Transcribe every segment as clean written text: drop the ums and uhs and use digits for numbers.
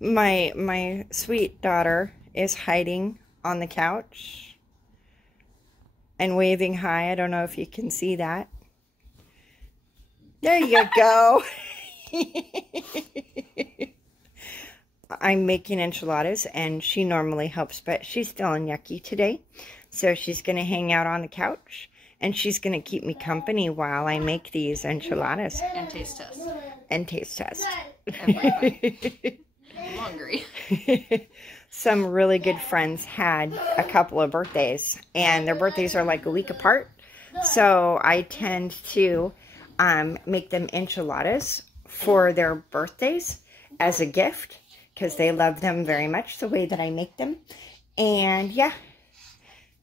My sweet daughter is hiding on the couch and waving hi. I don't know if you can see that. There you go. I'm making enchiladas, and she normally helps, but she's feeling yucky today. So she's going to hang out on the couch, and she's going to keep me company while I make these enchiladas. And taste test. And taste test. I'm hungry. Some really good friends had a couple of birthdays, and their birthdays are like a week apart. So I tend to make them enchiladas for their birthdays as a gift, because they love them very much the way that I make them. And yeah,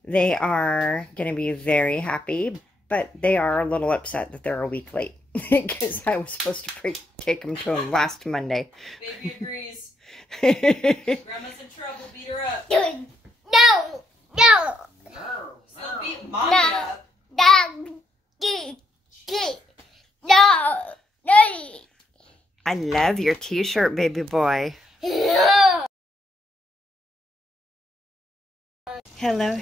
they are going to be very happy, but they are a little upset that they're a week late, because I was supposed to take them to them last Monday. Baby agrees. Grandma's in trouble, beat her up. No. Still beat mommy up. No. I love your t-shirt, baby boy. Hello,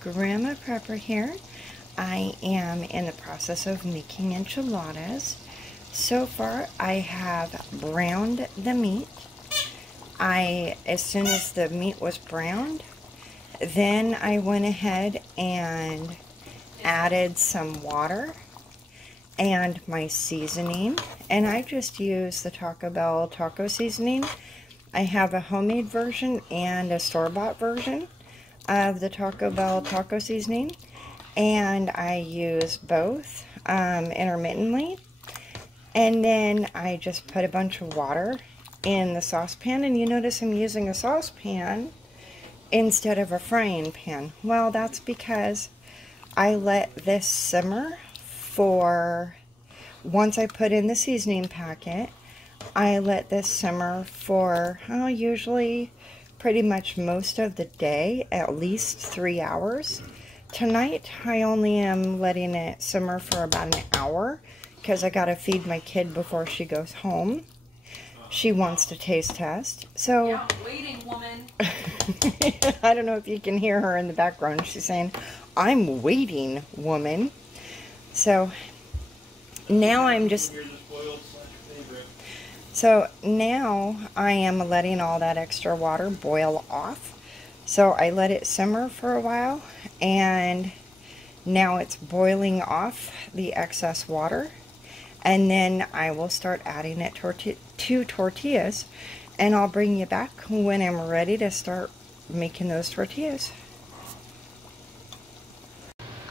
Grandma Prepper here. I am in the process of making enchiladas. So far, I have browned the meat. As soon as the meat was browned, then I went ahead and added some water and my seasoning, and I just use the Taco Bell taco seasoning. I have a homemade version and a store-bought version of the Taco Bell taco seasoning, and I use both intermittently. And then I just put a bunch of water in the saucepan, and you notice I'm using a saucepan instead of a frying pan. Well, that's because I let this simmer for, once I put in the seasoning packet, I let this simmer for usually pretty much most of the day, at least 3 hours. Tonight I only am letting it simmer for about an hour, because I gotta feed my kid before she goes home. She wants to taste test. So Yeah, waiting, woman. I don't know if you can hear her in the background. She's saying, "I'm waiting, woman." So now I'm just... So now I am letting all that extra water boil off. So I let it simmer for a while, and now it's boiling off the excess water. And then I will start adding it to tortillas, and I'll bring you back when I'm ready to start making those tortillas.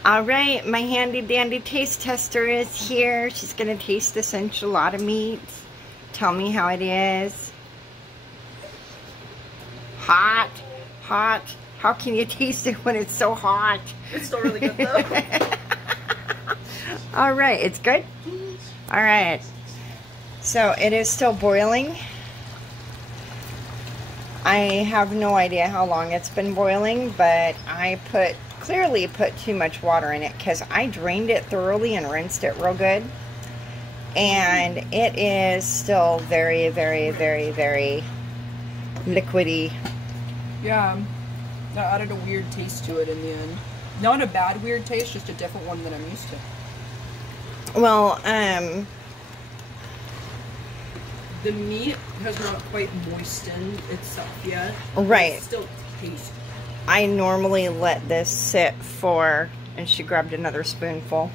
Alright, my handy dandy taste tester is here. She's going to taste this enchilada meat. Tell me how it is. Hot. How can you taste it when it's so hot? It's still really good though. Alright, it's good? Alright. So it is still boiling. I have no idea how long it's been boiling, but I clearly put too much water in it, because I drained it thoroughly and rinsed it real good. And it is still very, very, very, very liquidy. Yeah, that added a weird taste to it in the end. Not a bad weird taste, just a different one than I'm used to. Well, the meat has not quite moistened itself yet. Right. It still tastes. I normally let this sit for, and she grabbed another spoonful.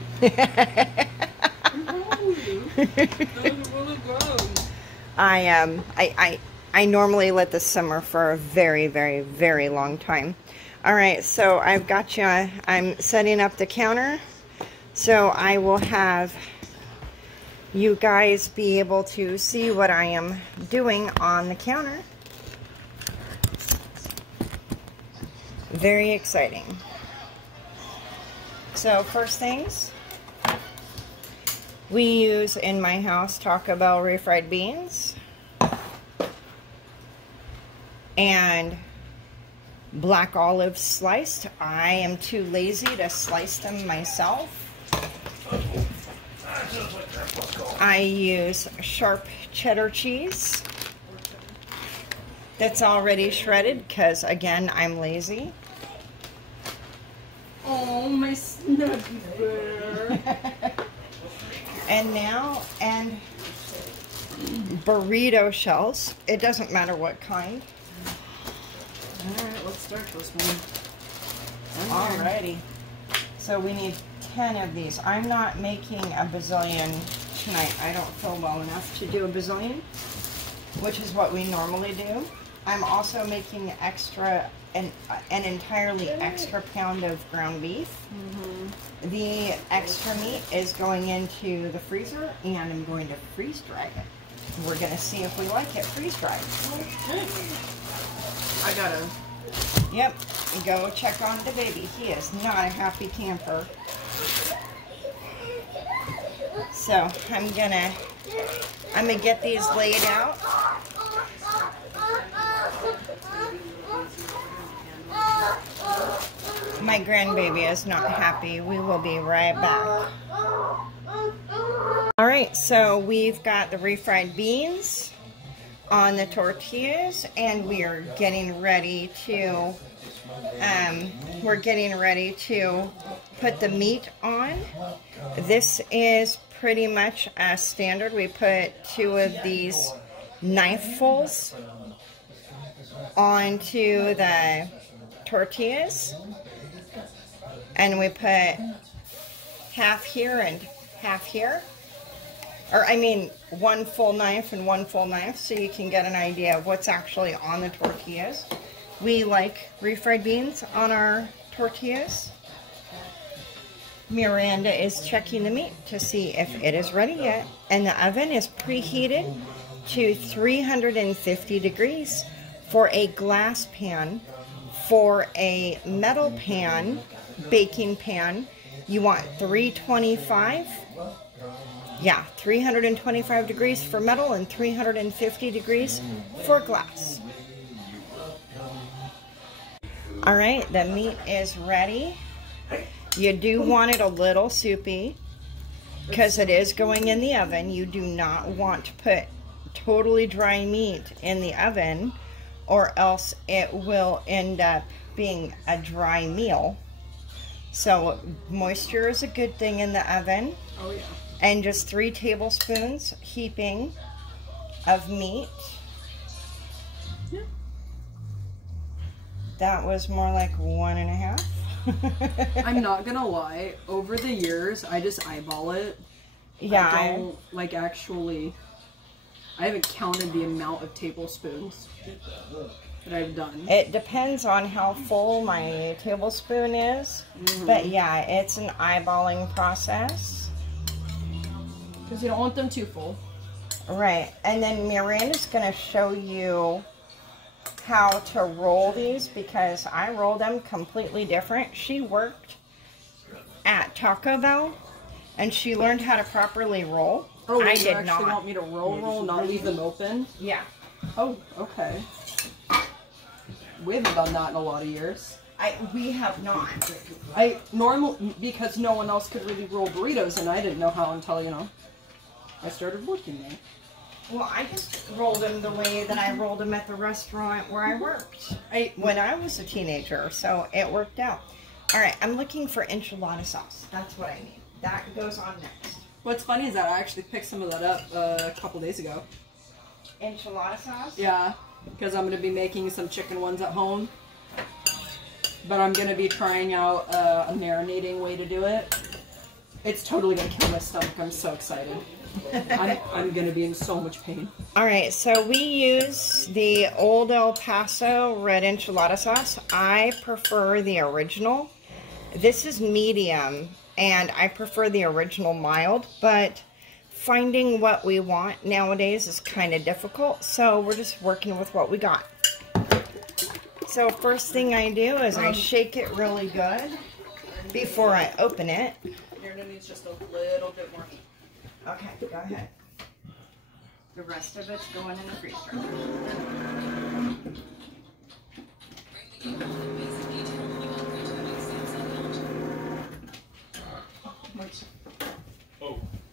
I normally let this simmer for a very, very, very long time. Alright, so I've got you, I'm setting up the counter, so I will have you guys be able to see what I am doing on the counter. Very exciting. So first things, we use in my house Taco Bell refried beans and black olives sliced. I am too lazy to slice them myself. I use sharp cheddar cheese. that's already shredded because, again, I'm lazy. Oh, my snuggy bear. And burrito shells. It doesn't matter what kind. Alright, let's start this one. Alrighty. So we need 10 of these. I'm not making a bazillion tonight. I don't feel well enough to do a bazillion, which is what we normally do. I'm also making an entirely extra pound of ground beef. Mm-hmm. The extra meat is going into the freezer, and I'm going to freeze dry it. We're going to see if we like it freeze dried. I gotta. Yep, go check on the baby. He is not a happy camper. So I'm gonna get these laid out. My grandbaby is not happy. We will be right back. All right, so we've got the refried beans on the tortillas, and we are getting ready to put the meat on. This is pretty much a standard. We put 2 of these knifells onto the tortillas, and we put half here and half here. Or, I mean, 1 full knife and 1 full knife, so you can get an idea of what's actually on the tortillas. We like refried beans on our tortillas. Myranda is checking the meat to see if it is ready yet. And the oven is preheated to 350 degrees for a glass pan. For a metal pan, baking pan, you want 325. Yeah, 325 degrees for metal and 350 degrees for glass. All right, the meat is ready. You do want it a little soupy because it is going in the oven. You do not want to put totally dry meat in the oven, or else it will end up being a dry meal. So moisture is a good thing in the oven. Oh yeah. And just 3 tablespoons heaping of meat. Yeah. That was more like 1.5. I'm not gonna lie, over the years, I just eyeball it. Yeah. I don't, like, actually, I haven't counted the amount of tablespoons that I've done. It depends on how full my tablespoon is. Mm-hmm. But yeah, it's an eyeballing process. Because you don't want them too full. Right. And then Miranda's going to show you how to roll these, because I roll them completely different. She worked at Taco Bell, and she learned how to properly roll. Oh, I you did actually not. want me to roll, not leave them open? Yeah. Oh, okay. We haven't done that in a lot of years. We have not. Because no one else could really roll burritos, and I didn't know how until, you know, I started working there. Well, I just rolled them the way that I rolled them at the restaurant where I worked when I was a teenager, so it worked out. All right, I'm looking for enchilada sauce. That's what I need. That goes on next. What's funny is that I actually picked some of that up a couple days ago. Enchilada sauce? Yeah, because I'm going to be making some chicken ones at home. But I'm going to be trying out a marinating way to do it. It's totally going to kill my stomach. I'm so excited. I'm going to be in so much pain. All right, so we use the Old El Paso red enchilada sauce. I prefer the original. This is medium, and I prefer the original mild, but finding what we want nowadays is kind of difficult, so we're just working with what we got. So first thing I do is I shake it really good before I open it. Myranda needs just a little bit more heat. Okay, go ahead. The rest of it's going in the freezer.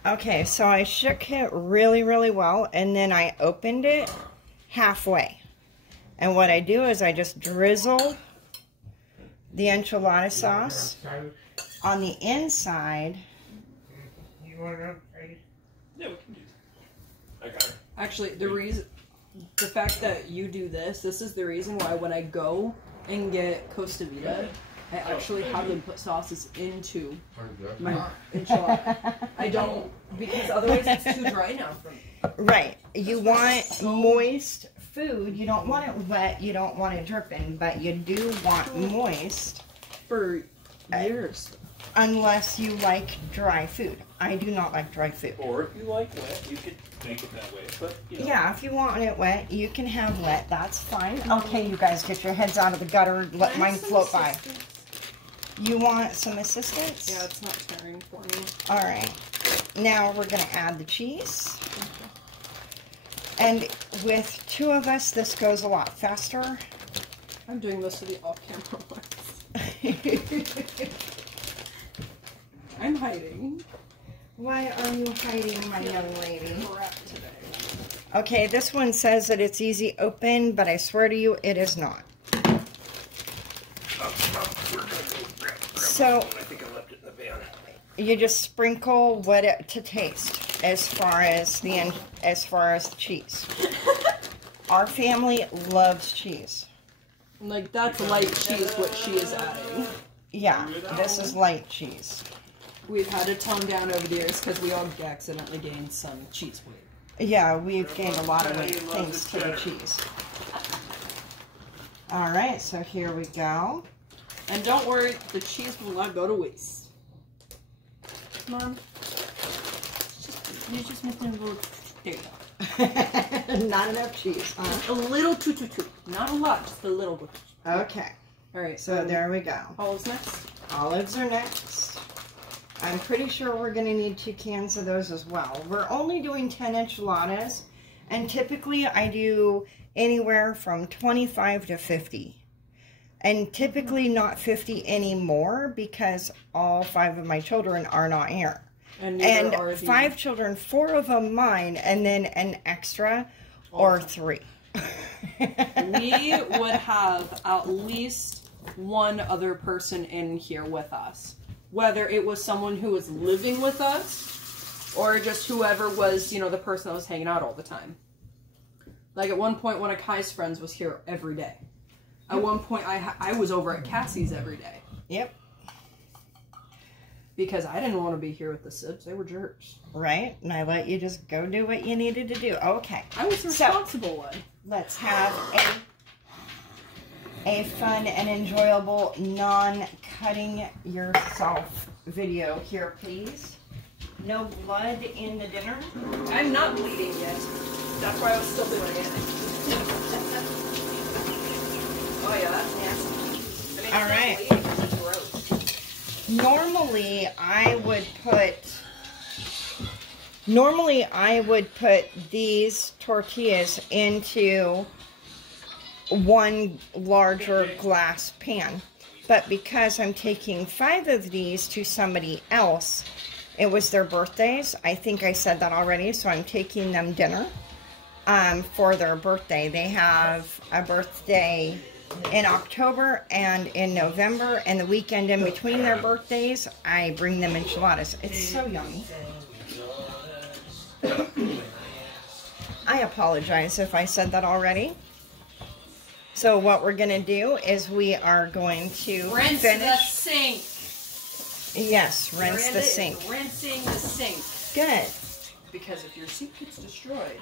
Okay, so I shook it really, really well, and then I opened it halfway. And what I do is I just drizzle the enchilada sauce on the inside. You want to know? Yeah, we can do that. I got it. Actually, the fact that you do this is the reason why when I go and get Costa Vida, I actually have them put sauces into my enchilada. I don't, because otherwise it's too dry now for me. Right. You want moist food. You don't want it wet. You don't want it dripping, but you do want moist. For years. Unless you like dry food. I do not like dry food. Or if you like wet, you could make it that way. But you know. Yeah, if you want it wet, you can have wet. That's fine. Okay, you guys, get your heads out of the gutter. Let mine float by. You want some assistance? Yeah, it's not tearing for me. All right. Now we're going to add the cheese. And with two of us, this goes a lot faster. I'm doing most of the off-camera ones. I'm hiding. Why are you hiding, my young lady? Crap today. Okay, this one says that it's easy open, but I swear to you, it is not. So, I think I left it in the van. you just sprinkle what to taste as far as the cheese. Our family loves cheese. Like, that's light cheese, what she is adding. Yeah, this is light cheese. We've had to tone down over the years because we all accidentally gained some cheese weight. Yeah, we've gained a lot of weight thanks to the cheese. Alright, so here we go. And don't worry, the cheese will not go to waste. Mom, you're just making a little... There you go. Not enough cheese, huh? A little too. Not a lot, just a little bit. Okay. Alright, So there we go. olives next? Olives are next. I'm pretty sure we're going to need 2 cans of those as well. We're only doing 10 enchiladas, and typically I do anywhere from 25 to 50. And typically not 50 anymore because all 5 of my children are not here. And 5 children, 4 of them mine, and then an extra or 3. We would have at least one other person in here with us. Whether it was someone who was living with us or just whoever was, you know, the person that was hanging out all the time. Like at one point, one of Kai's friends was here every day. At one point, I was over at Cassie's every day. Yep. Because I didn't want to be here with the Sibs. They were jerks. Right? And I let you just go do what you needed to do. Okay. I was the responsible one. Let's have a fun and enjoyable non-cutting yourself video here, please. No blood in the dinner. I'm not bleeding yet. That's why I was still doing it. Oh yeah, that's nasty. I mean, all right. It's gross. Normally I would put these tortillas into one larger glass pan, but because I'm taking 5 of these to somebody else, it was their birthdays. I think I said that already, so I'm taking them dinner for their birthday. They have a birthday in October and in November, and the weekend in between their birthdays, I bring them enchiladas. It's so yummy. I apologize if I said that already. So what we're going to do is we are going to rinse the sink. Yes, rinse Miranda the sink. Is rinsing the sink. Good. Because if your sink gets destroyed,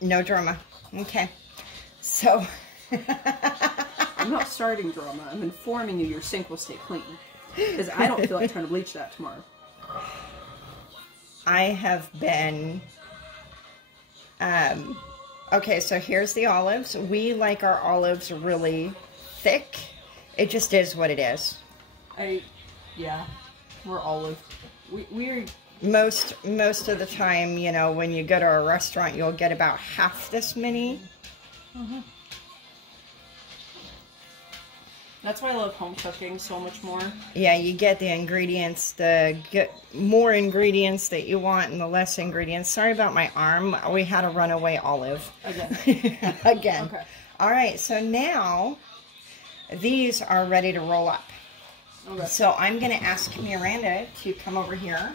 no drama. Okay. So I'm not starting drama. I'm informing you your sink will stay clean. Because I don't feel like trying to bleach that tomorrow. I have been okay, so here's the olives. We like our olives really thick. It just is what it is. Yeah, we're olive. We're most of the time, you know, when you go to a restaurant, you'll get about half this many. That's why I love home cooking so much more. Yeah, you get the ingredients, more ingredients that you want and the less ingredients. Sorry about my arm. We had a runaway olive. Again. Again. Okay. All right, so now these are ready to roll up. Okay. So I'm going to ask Myranda to come over here.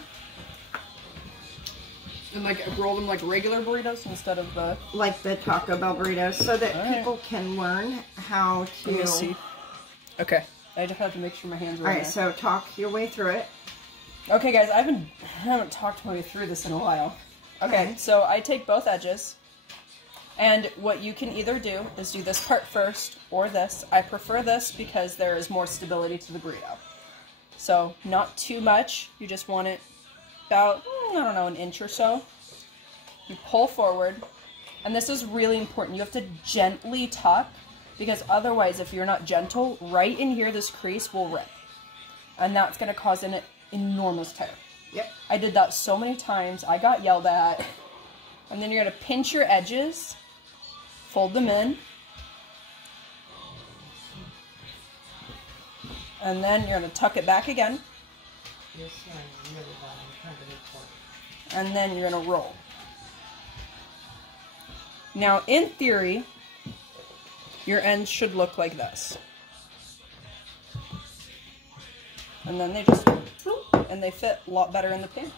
And like roll them like regular burritos instead of the... Like the Taco Bell burritos, so that people can learn how to... Let me see. Okay. I just have to make sure my hands are All right, so talk your way through it. Okay, guys, I haven't talked my way through this in a while. Okay, so I take both edges, and what you can either do is do this part first or this. I prefer this because there is more stability to the burrito. So, not too much. You just want it about, I don't know, an inch or so. You pull forward, and this is really important. You have to gently tuck, because otherwise, if you're not gentle, right in here, this crease will rip. And that's going to cause an enormous tear. Yep. I did that so many times. I got yelled at. And then you're going to pinch your edges, fold them in, and then you're going to tuck it back again. And then you're going to roll. Now, in theory, your ends should look like this. And then they just, and they fit a lot better in the pan.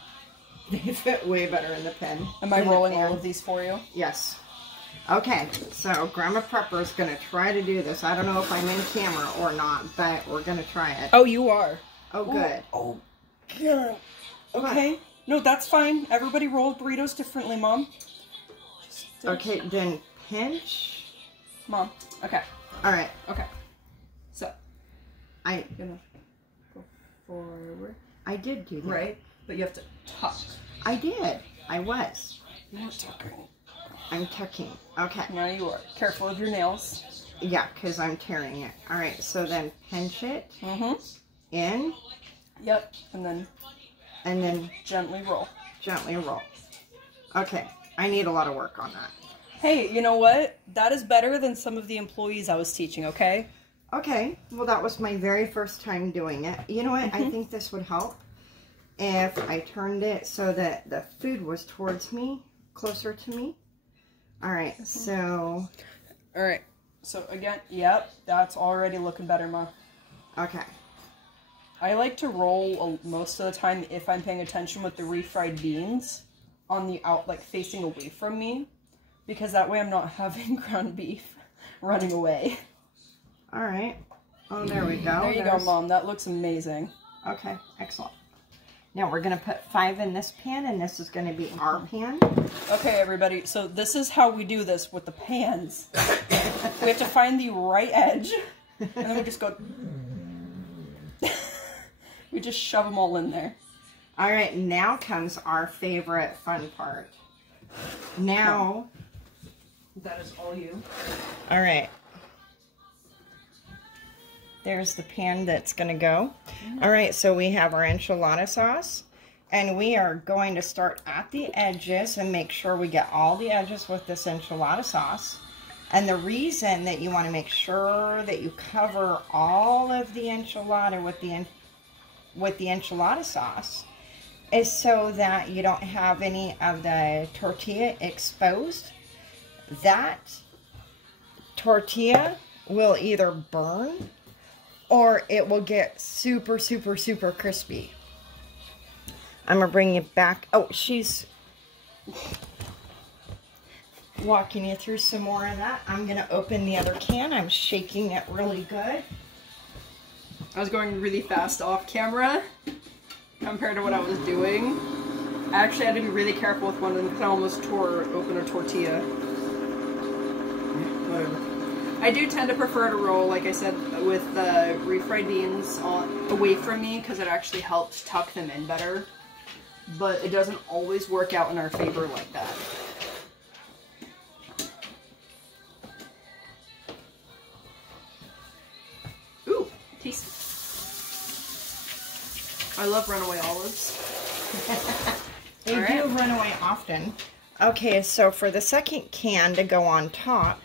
They fit way better in the pan. Am I rolling all of these for you? Yes. Okay, so Grandma Prepper is going to try to do this. I don't know if I'm in camera or not, but we're going to try it. Oh, you are. Oh, good. Oh, yeah. Okay. No, that's fine. Everybody rolls burritos differently, Mom. Okay, then pinch. Mom. Okay. All right. Okay. So, I'm gonna go forward. I did do that. Right, but you have to tuck. I did. I was. You're tucking. I'm tucking. Okay. Now you are. Careful of your nails. Yeah, because I'm tearing it. All right, so then pinch it in. Yep, and then gently roll. Gently roll. Okay, I need a lot of work on that. Hey, you know what? That is better than some of the employees I was teaching, okay? Okay, well that was my very first time doing it. You know what? I think this would help if I turned it so that the food was towards me, closer to me. All right, so... All right, so again, yep, that's already looking better, Mom. Okay. I like to roll most of the time, if I'm paying attention, with the refried beans on the like facing away from me, because that way I'm not having ground beef running away. All right. Oh, there we go. There you go, Mom. That looks amazing. Okay, excellent. Now we're going to put 5 in this pan, and this is going to be our pan. Okay, everybody. So this is how we do this with the pans. We have to find the right edge, and then we just go... we just shove them all in there. All right, now comes our favorite fun part. Now... That is all you. All right. There's the pan that's going to go. All right, so we have our enchilada sauce, and we are going to start at the edges and make sure we get all the edges with this enchilada sauce. And the reason that you want to make sure that you cover all of the enchilada with the enchilada sauce is so that you don't have any of the tortilla exposed. That tortilla will either burn or it will get super, super, super crispy. I'm going to bring you back. Oh, she's walking you through some more of that. I'm going to open the other can. I'm shaking it really good. I was going really fast off camera compared to what I was doing. I actually had to be really careful with one of them because I almost tore open a tortilla. Whatever. I do tend to prefer to roll, like I said, with the refried beans away from me because it actually helps tuck them in better. But it doesn't always work out in our favor like that. Ooh, tasty. I love runaway olives. They do run away often. Okay, so for the second can to go on top,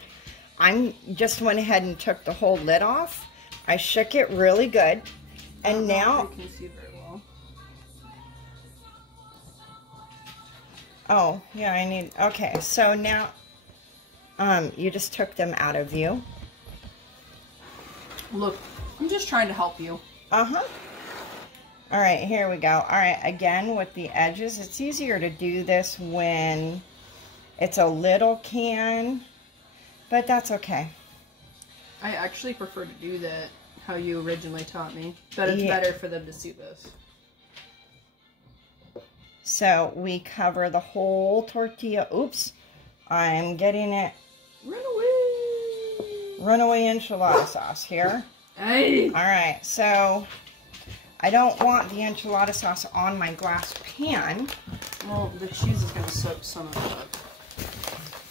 I just went ahead and took the whole lid off. I shook it really good. And now, you can see very well. oh, yeah, I need, okay, so now, you just took them out of view. Look, I'm just trying to help you. Uh-huh. All right, here we go. All right, again, with the edges, it's easier to do this when it's a little can, but that's okay. I actually prefer to do that how you originally taught me, but it's better for them to see this. So we cover the whole tortilla. Oops, I'm getting it. Runaway enchilada sauce here. Hey. All right, so I don't want the enchilada sauce on my glass pan. Well, the cheese is going to soak some of it up.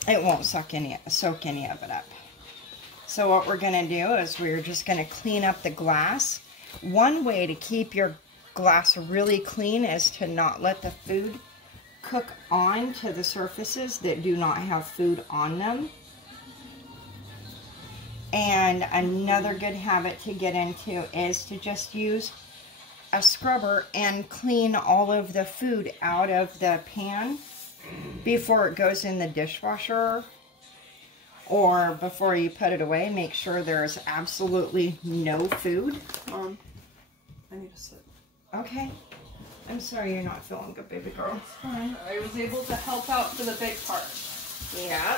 It won't soak any of it up. So what we're going to do is we're just going to clean up the glass. One way to keep your glass really clean is to not let the food cook on to the surfaces that do not have food on them. And another good habit to get into is to just use a scrubber and clean all of the food out of the pan before it goes in the dishwasher or before you put it away. Make sure there's absolutely no food. I need to sit. Okay. I'm sorry you're not feeling good, baby girl. It's fine. I was able to help out for the big part. Yeah.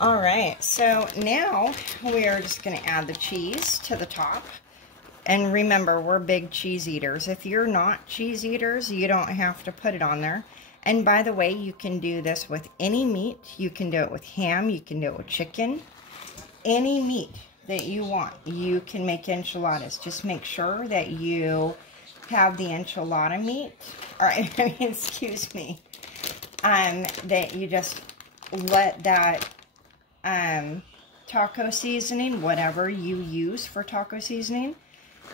All right, so now we are just going to add the cheese to the top. And remember, we're big cheese eaters. If you're not cheese eaters, you don't have to put it on there. And by the way, you can do this with any meat. You can do it with ham. You can do it with chicken. Any meat that you want, you can make enchiladas. Just make sure that you have the enchilada meat. All right, excuse me. That you just let that taco seasoning, whatever you use for taco seasoning,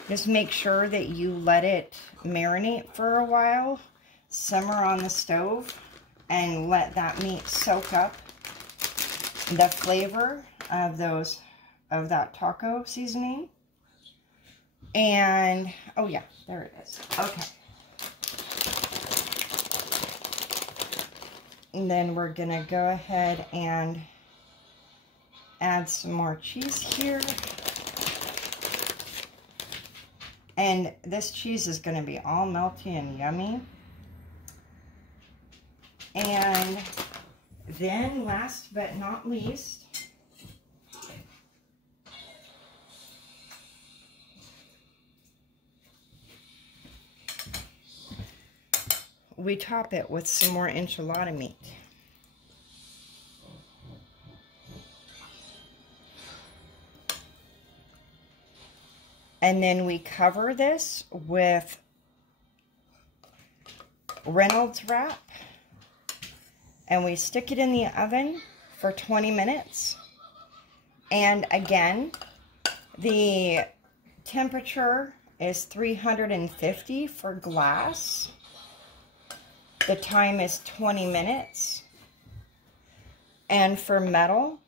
just make sure that you let it marinate for a while, simmer on the stove, and let that meat soak up the flavor of that taco seasoning. And oh yeah, there it is. Okay. And then we're gonna go ahead and add some more cheese here. And this cheese is going to be all melty and yummy. And then last but not least, we top it with some more enchilada meat. And then we cover this with Reynolds wrap. And we stick it in the oven for 20 minutes. And again, the temperature is 350 for glass. The time is 20 minutes. And for metal,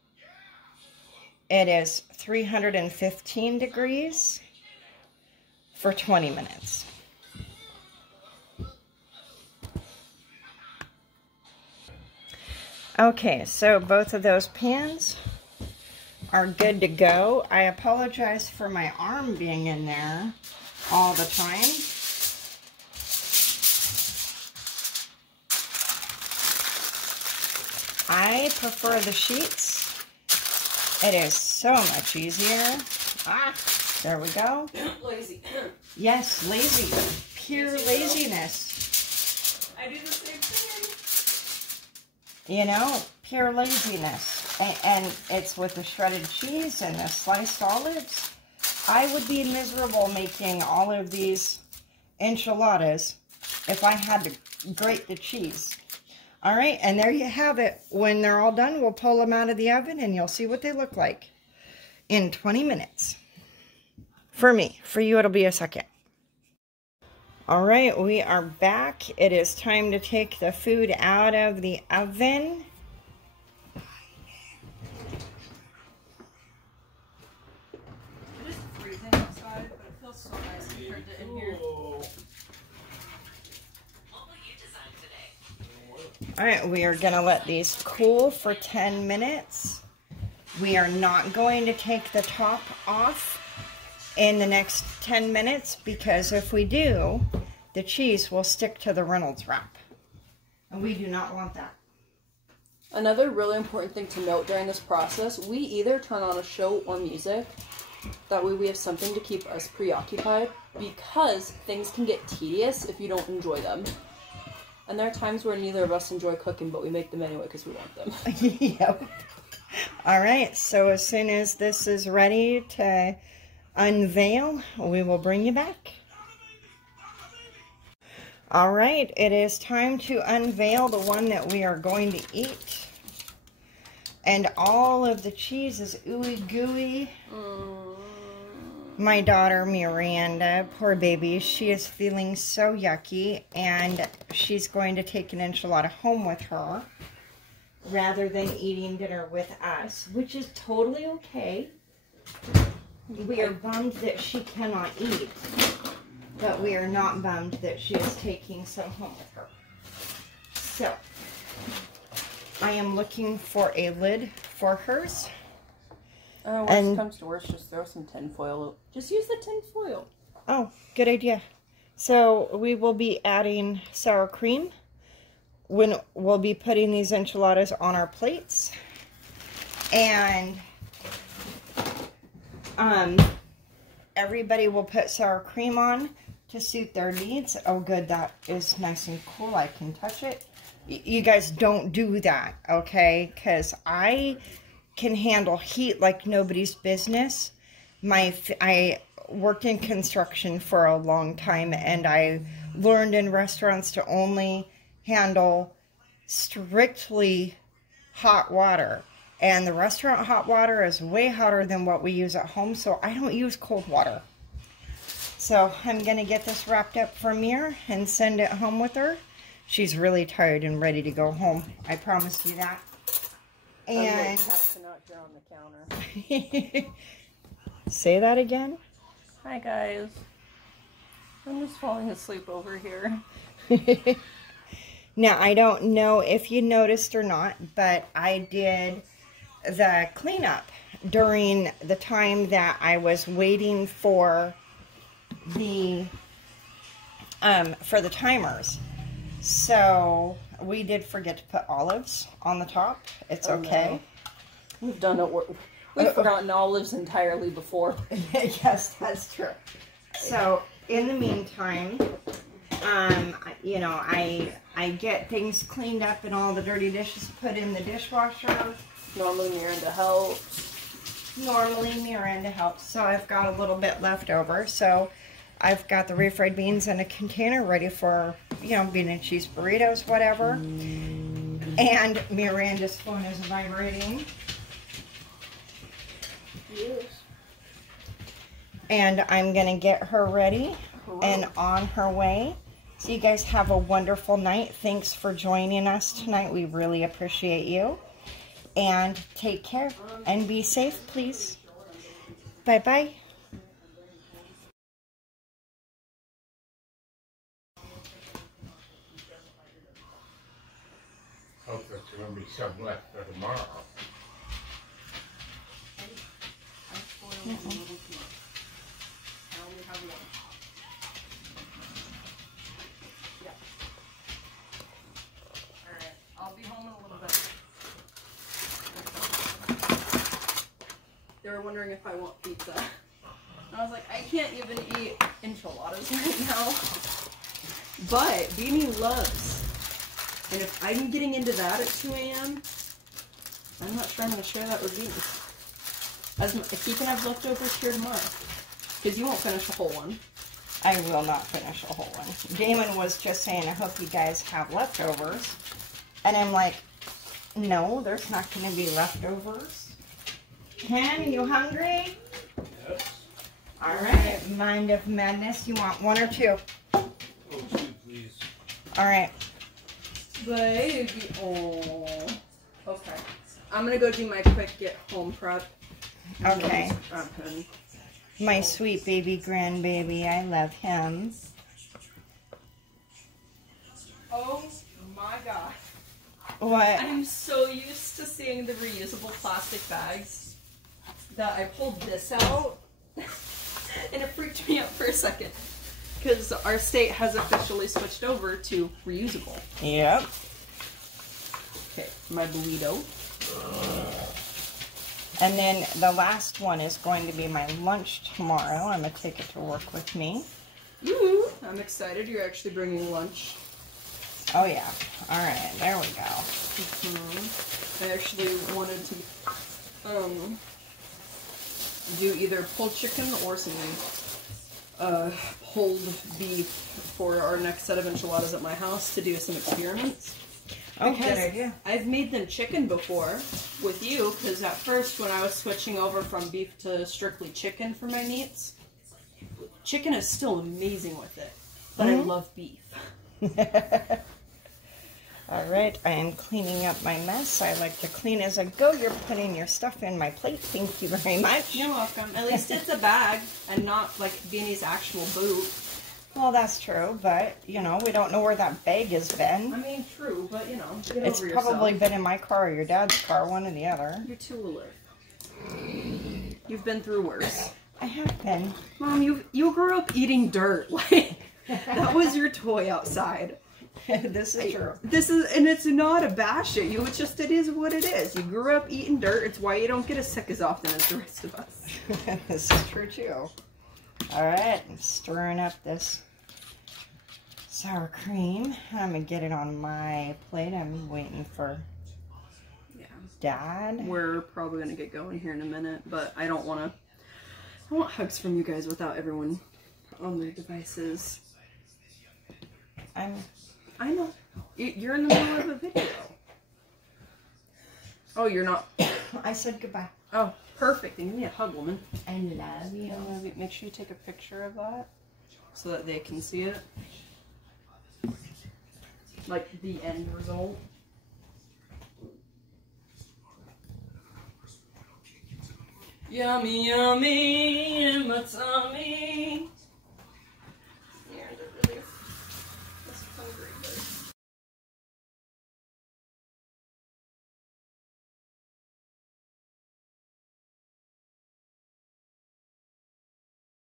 it is 315 degrees. For 20 minutes. Okay, so both of those pans are good to go. I apologize for my arm being in there all the time. I prefer the sheets. It is so much easier. There we go. Lazy. Yes, lazy. Pure laziness. I do the same thing. You know, pure laziness. And it's with the shredded cheese and the sliced olives. I would be miserable making all of these enchiladas if I had to grate the cheese. All right, and there you have it. When they're all done, we'll pull them out of the oven and you'll see what they look like in 20 minutes. For me. For you, it'll be a second. All right, we are back. It is time to take the food out of the oven. smells so nice compared to in here. Alright, we are going to let these cool for 10 minutes. We are not going to take the top off in the next 10 minutes because if we do, the cheese will stick to the Reynolds wrap. And we do not want that. Another really important thing to note during this process, we either turn on a show or music. That way we have something to keep us preoccupied because things can get tedious if you don't enjoy them. And there are times where neither of us enjoy cooking, but we make them anyway because we want them. Yep. All right, so as soon as this is ready to unveil, we will bring you back. All right, it is time to unveil the one that we are going to eat. And all of the cheese is ooey gooey. My daughter Myranda, poor baby, she is feeling so yucky, and she's going to take an enchilada home with her rather than eating dinner with us, which is totally okay. We are bummed that she cannot eat, but we are not bummed that she is taking some home with her. So, I am looking for a lid for hers. Worst comes to worst, just throw some tin foil. Just use the tin foil. Oh, good idea. So we will be adding sour cream when we'll be putting these enchiladas on our plates. And everybody will put sour cream on to suit their needs. Oh good, that is nice and cool. I can touch it. You guys don't do that, okay? Because I can handle heat like nobody's business. I worked in construction for a long time, and I learned in restaurants to only handle strictly hot water. And the restaurant hot water is way hotter than what we use at home, so I don't use cold water. So I'm going to get this wrapped up for Mir and send it home with her. She's really tired and ready to go home. I promise you that. And out here on the counter. Say that again. Hi guys. I'm just falling asleep over here. Now, I don't know if you noticed or not, but I did the cleanup during the time that I was waiting for the timers. So we did forget to put olives on the top. It's okay. No. We've done it. We've forgotten olives entirely before. Yes, that's true. So in the meantime, you know, I get things cleaned up and all the dirty dishes put in the dishwasher. Normally Myranda helps. So I've got a little bit left over. So I've got the refried beans in a container ready for, you know, bean and cheese burritos, whatever. And Miranda's phone is vibrating. Yes. And I'm going to get her ready and on her way. So you guys have a wonderful night. Thanks for joining us tonight. We really appreciate you. And take care and be safe, please. Bye-bye. Hope there's going to be some left for tomorrow. I'll be home in a little bit. They were wondering if I want pizza. And I was like, I can't even eat enchiladas right now. But Beanie loves. And if I'm getting into that at 2 a.m., I'm not sure I'm going to share that with Beanie. If he can have leftovers here tomorrow. Because you won't finish a whole one. I will not finish a whole one. Damon was just saying, I hope you guys have leftovers. And I'm like, no, there's not going to be leftovers. Ken, are you hungry? Yes. All right. Mind of madness. You want one or two? Oh, two, please. All right. Baby. Oh. Okay. I'm going to go do my quick get home prep. Okay. My sweet baby grandbaby. I love him. Oh my god. What? I'm so used to seeing the reusable plastic bags that I pulled this out and it freaked me out for a second because our state has officially switched over to reusable. Yep. Okay, my burrito. And then the last one is going to be my lunch tomorrow. I'm going to take it to work with me. Ooh, I'm excited you're actually bringing lunch. Oh yeah. All right, there we go. I actually wanted to do either pulled chicken or some pulled beef for our next set of enchiladas at my house to do some experiments. Oh, Because good idea. I've made them chicken before with you, because at first when I was switching over from beef to strictly chicken for my meats, chicken is still amazing with it, but I love beef. All right, I am cleaning up my mess. I like to clean as I go. You're putting your stuff in my plate. Thank you very much. You're welcome. At least it's a bag and not like Beanie's actual boot. Well, that's true, but, you know, we don't know where that bag has been. I mean, true, but you know, get It's over probably yourself. been in my car or your dad's car, one or the other. You're too alert. You've been through worse. I have been. Mom, you grew up eating dirt. Like that was your toy outside. This is true. And it's not a bash at you. It's just it is what it is. You grew up eating dirt. It's why you don't get as sick as often as the rest of us. This is true too. All right, I'm stirring up this sour cream. I'm gonna get it on my plate. I'm waiting for Dad. We're probably gonna get going here in a minute, but I don't want to. I want hugs from you guys without everyone on their devices. I know. You're in the middle of a video. Oh, you're not. I said goodbye. Oh, perfect. Then give me a hug, woman. I love you. Make sure you take a picture of that so that they can see it. Like the end result. Yummy, yummy in my tummy.